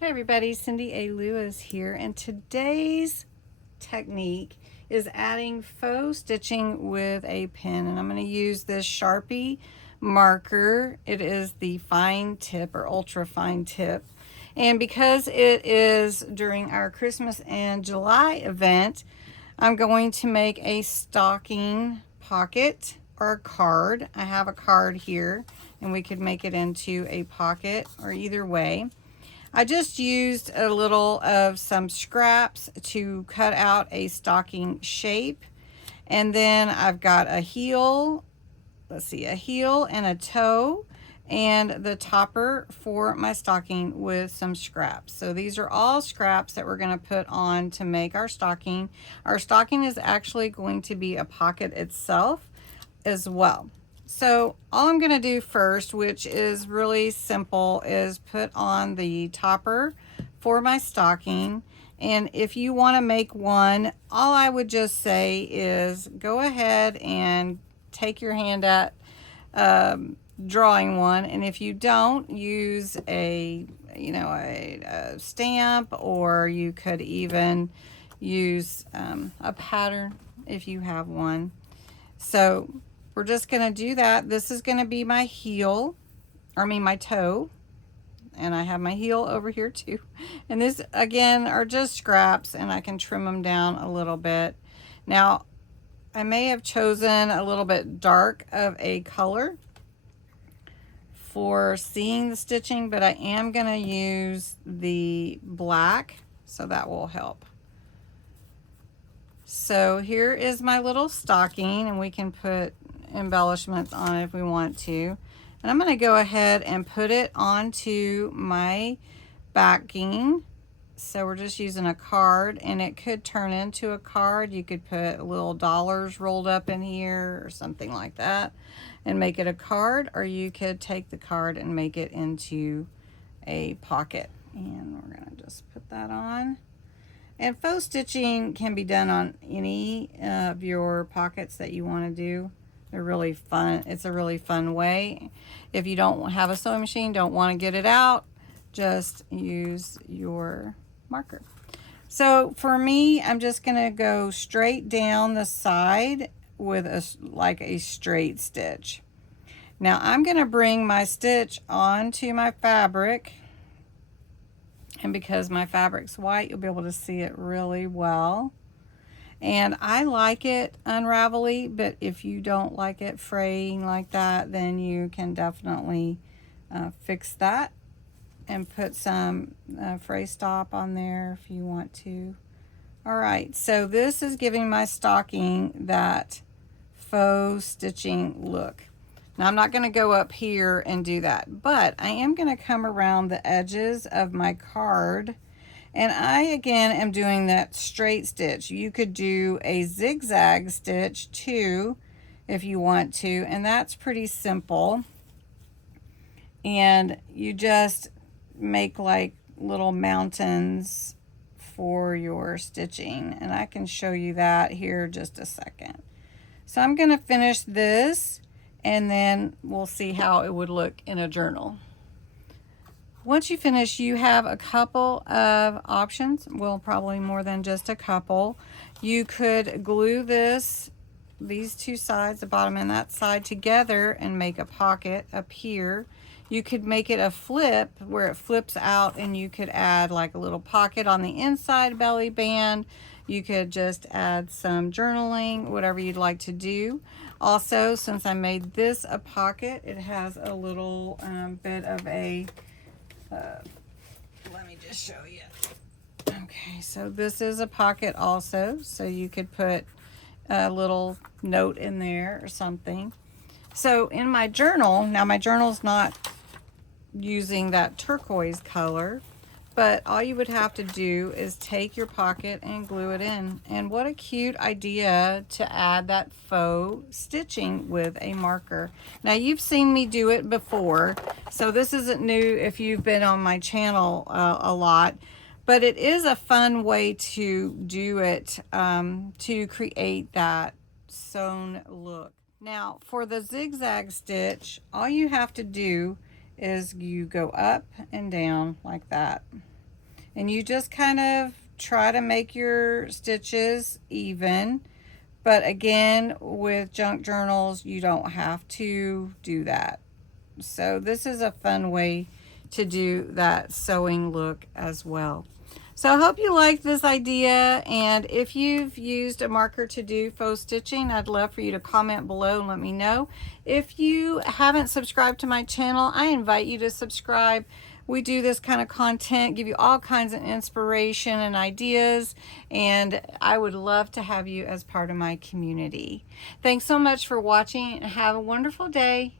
Hey everybody, Cindy A. Lewis here, and today's technique is adding faux stitching with a pen, and I'm going to use this Sharpie marker. It is the fine tip or ultra fine tip, and because it is during our Christmas and July event, I'm going to make a stocking pocket or a card. I have a card here, and we could make it into a pocket or either way. I just used a little of some scraps to cut out a stocking shape. And then I've got a heel, let's see, a heel and a toe and the topper for my stocking with some scraps. So these are all scraps that we're going to put on to make our stocking. Our stocking is actually going to be a pocket itself as well. So all I'm going to do first, which is really simple, is put on the topper for my stocking. And if you want to make one, all I would just say is go ahead and take your hand at drawing one. And if you don't, use a stamp, or you could even use a pattern if you have one. So we're just going to do that. This is going to be my heel, my toe. And I have my heel over here too. And this, again, are just scraps, and I can trim them down a little bit. Now, I may have chosen a little bit dark of a color for seeing the stitching, but I am going to use the black, so that will help. So here is my little stocking, and we can put embellishments on it if we want to. And I'm going to go ahead and put it onto my backing. So we're just using a card, and it could turn into a card. You could put little dollars rolled up in here or something like that and make it a card, or you could take the card and make it into a pocket. And we're going to just put that on. And faux stitching can be done on any of your pockets that you want to do. They're really fun. It's a really fun way. If you don't have a sewing machine, don't want to get it out, just use your marker. So for me, I'm just going to go straight down the side with a straight stitch. Now I'm going to bring my stitch onto my fabric. And because my fabric's white, you'll be able to see it really well. And I like it unravelly, but if you don't like it fraying like that, then you can definitely fix that and put some fray stop on there if you want to. All right, so this is giving my stocking that faux stitching look. Now I'm not going to go up here and do that, but I am going to come around the edges of my card, and I again am doing that straight stitch. You could do a zigzag stitch too if you want to, and that's pretty simple. And you just make like little mountains for your stitching, and I can show you that here just a second. So I'm going to finish this, and then we'll see how it would look in a journal. Once you finish, you have a couple of options. Well, probably more than just a couple. You could glue these two sides, the bottom and that side, together and make a pocket up here. You could make it a flip where it flips out, and you could add like a little pocket on the inside belly band. You could just add some journaling, whatever you'd like to do. Also, since I made this a pocket, it has a little bit of a, let me just show you. Okay, so this is a pocket also, so you could put a little note in there or something. So in my journal, now my journal's not using that turquoise color, but all you would have to do is take your pocket and glue it in. And what a cute idea to add that faux stitching with a marker. Now you've seen me do it before, so this isn't new if you've been on my channel a lot, but it is a fun way to do it, to create that sewn look. Now for the zigzag stitch, all you have to do is you go up and down like that. and you just kind of try to make your stitches even. But again, with junk journals, you don't have to do that. So this is a fun way to do that sewing look as well. So I hope you like this idea, and if you've used a marker to do faux stitching, I'd love for you to comment below and let me know. If you haven't subscribed to my channel, I invite you to subscribe. We do this kind of content, give you all kinds of inspiration and ideas, and I would love to have you as part of my community. Thanks so much for watching, and have a wonderful day.